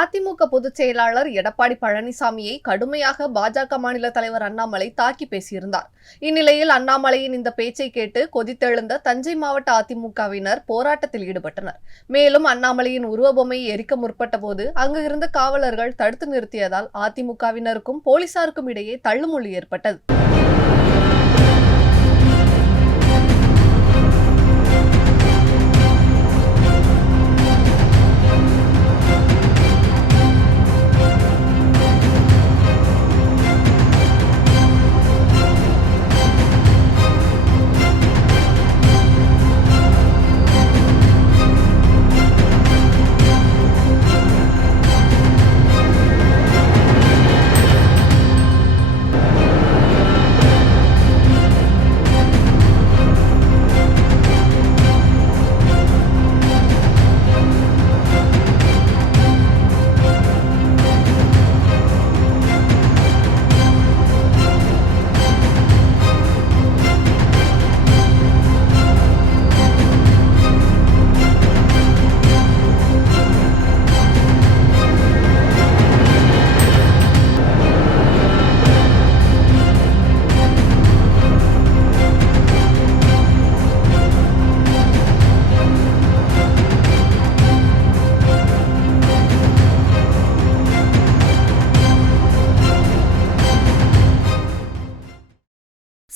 அதிமுக பொதுச் செயலாளர் எடப்பாடி பழனிசாமியை கடுமையாக பாஜக மாநில தலைவர் அண்ணாமலை தாக்கி பேசியிருந்தார். இந்நிலையில் அண்ணாமலையின் இந்த பேச்சை கேட்டு கொதித்தெழுந்த தஞ்சை மாவட்ட அதிமுகவினர் போராட்டத்தில் ஈடுபட்டனர். மேலும் அண்ணாமலையின் உருவபொம்மையை எரிக்க முற்பட்ட போது அங்கு இருந்த காவலர்கள் தடுத்து நிறுத்தியதால் அதிமுகவினருக்கும் போலீசாருக்கும் இடையே தள்ளுமுள்ளு ஏற்பட்டது.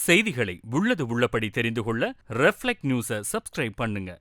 செய்திகளை உள்ளது உள்ளபடி தெரிந்து கொள்ள ரெஃப்ளெக்ட் நியூஸை சப்ஸ்கிரைப் பண்ணுங்க.